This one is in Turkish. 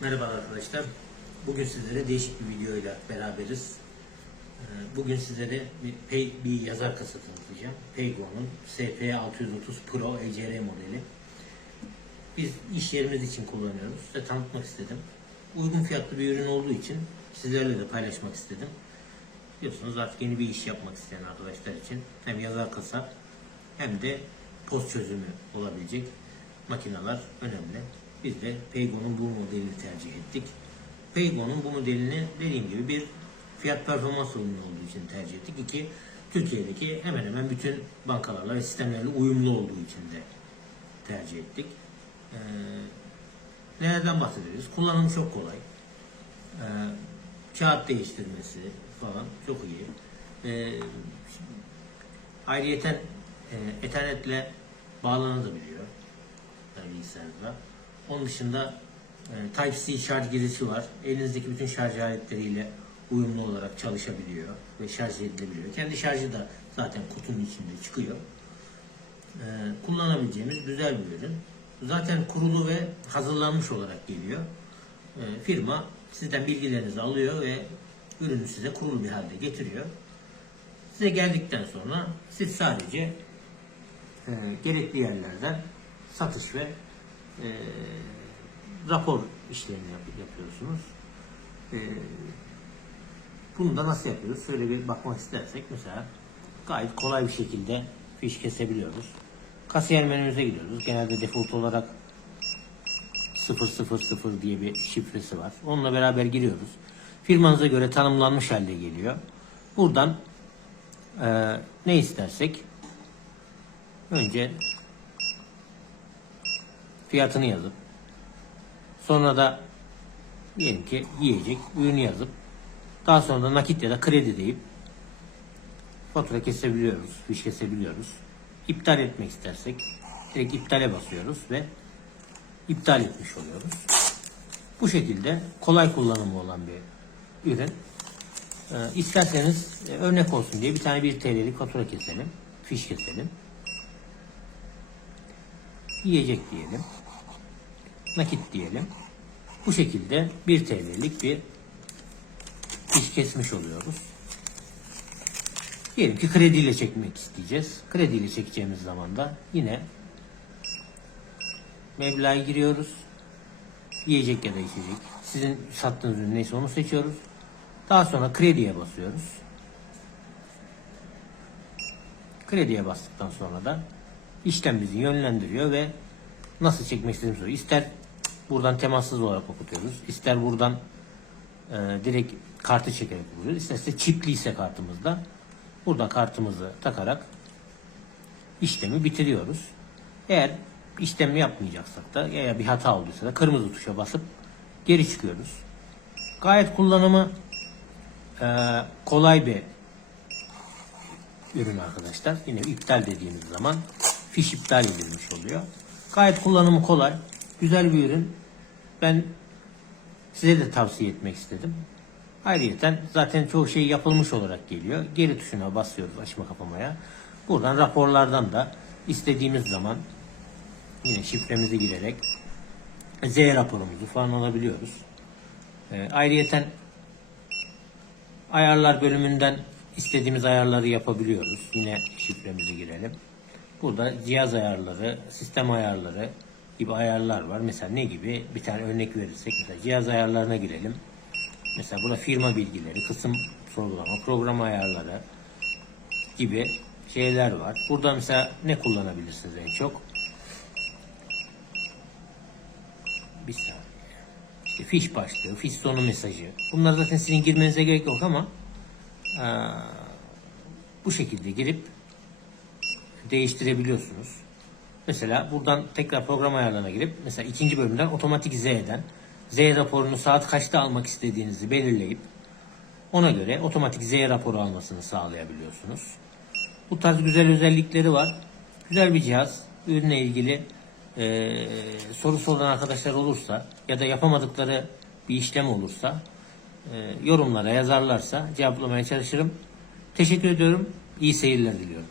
Merhaba arkadaşlar. Bugün sizlere değişik bir videoyla beraberiz. Ee, Bugün sizlere bir, Pay, bir yazar kasa tanıtacağım. Paygo'nun SP630 Pro ECR modeli. Biz iş yerimiz için kullanıyoruz ve tanıtmak istedim. Uygun fiyatlı bir ürün olduğu için sizlerle de paylaşmak istedim. Biliyorsunuz artık yeni bir iş yapmak isteyen arkadaşlar için hem yazar kasa hem de post çözümü olabilecek makineler önemli. Biz de Paygo'nun bu modelini tercih ettik. Paygo'nun bu modelini dediğim gibi bir fiyat performans ürünü olduğu için tercih ettik. İki, Türkiye'deki hemen hemen bütün bankalarla ve sistemlerle uyumlu olduğu için de tercih ettik. Ee, nelerden bahsediyoruz? Kullanımı çok kolay. Ee, kağıt değiştirmesi falan çok iyi. Ee, ayrıyeten e, ethernetle bağlanabiliyor bilgisayarda. Onun dışında e, Type-C şarj girişi var. Elinizdeki bütün şarj aletleriyle uyumlu olarak çalışabiliyor ve şarj edilebiliyor. Kendi şarjı da zaten kutunun içinde çıkıyor. E, kullanabileceğimiz güzel bir ürün. Zaten kurulu ve hazırlanmış olarak geliyor. E, firma sizden bilgilerinizi alıyor ve ürünü size kurulu bir halde getiriyor. Size geldikten sonra siz sadece e, gerekli yerlerden satış ve e, rapor işlerini yap- yapıyorsunuz. E, bunu da nasıl yapıyoruz? Şöyle bir bakmak istersek mesela gayet kolay bir şekilde fiş kesebiliyoruz. Kasiyer menümüze gidiyoruz. Genelde default olarak 000 diye bir şifresi var. Onunla beraber giriyoruz. Firmanıza göre tanımlanmış halde geliyor. Buradan e, ne istersek önce fiyatını yazıp sonra da diyelim ki yiyecek ürünü yazıp daha sonra da nakit ya da kredi deyip fatura kesebiliyoruz, fiş kesebiliyoruz. İptal etmek istersek direkt iptale basıyoruz ve iptal etmiş oluyoruz. Bu şekilde kolay kullanımı olan bir ürün. Ee, isterseniz e, örnek olsun diye bir tane 1 TL'lik fatura keselim, fiş keselim. Yiyecek diyelim. Nakit diyelim. Bu şekilde 1 TL'lik bir fiş kesmiş oluyoruz. Diyelim ki krediyle çekmek isteyeceğiz. Krediyle çekeceğimiz zaman da yine meblağa giriyoruz. Yiyecek ya da içecek. Sizin sattığınız ürün neyse onu seçiyoruz. Daha sonra krediye basıyoruz. Krediye bastıktan sonra da işlem bizi yönlendiriyor ve nasıl çekmek istediğimizi soruyor. İster buradan temassız olarak okutuyoruz. ister buradan e, direkt kartı çekerek okutuyoruz. İsterse çipli ise kartımızda buradan kartımızı takarak işlemi bitiriyoruz. Eğer işlemi yapmayacaksak da ya bir hata olduysa da kırmızı tuşa basıp geri çıkıyoruz. Gayet kullanımı e, kolay bir ürün arkadaşlar. Yine iptal dediğimiz zaman fiş iptal edilmiş oluyor. Gayet kullanımı kolay. Güzel bir ürün. Ben size de tavsiye etmek istedim. Ayrıca zaten çoğu şey yapılmış olarak geliyor. Geri tuşuna basıyoruz açma kapamaya. Buradan raporlardan da istediğimiz zaman yine şifremizi girerek Z raporumuzu falan alabiliyoruz. E, ayrıyeten ayarlar bölümünden istediğimiz ayarları yapabiliyoruz. Yine şifremizi girelim. Burada cihaz ayarları, sistem ayarları gibi ayarlar var. Mesela ne gibi? Bir tane örnek verirsek mesela cihaz ayarlarına girelim. Mesela burada firma bilgileri, kısım sorgulama, program ayarları gibi şeyler var. Burada mesela ne kullanabilirsiniz en çok? Bir saniye. İşte fiş başlığı, fiş sonu mesajı. Bunlar zaten sizin girmenize gerek yok ama eee, bu şekilde girip değiştirebiliyorsunuz. Mesela buradan tekrar program ayarlarına girip mesela ikinci bölümden otomatik Z'den Z raporunu saat kaçta almak istediğinizi belirleyip ona göre otomatik Z raporu almasını sağlayabiliyorsunuz. Bu tarz güzel özellikleri var. Güzel bir cihaz. Ürünle ilgili eee sorusu olan arkadaşlar olursa ya da yapamadıkları bir işlem olursa eee, yorumlara yazarlarsa cevaplamaya çalışırım. Teşekkür ediyorum. İyi seyirler diliyorum.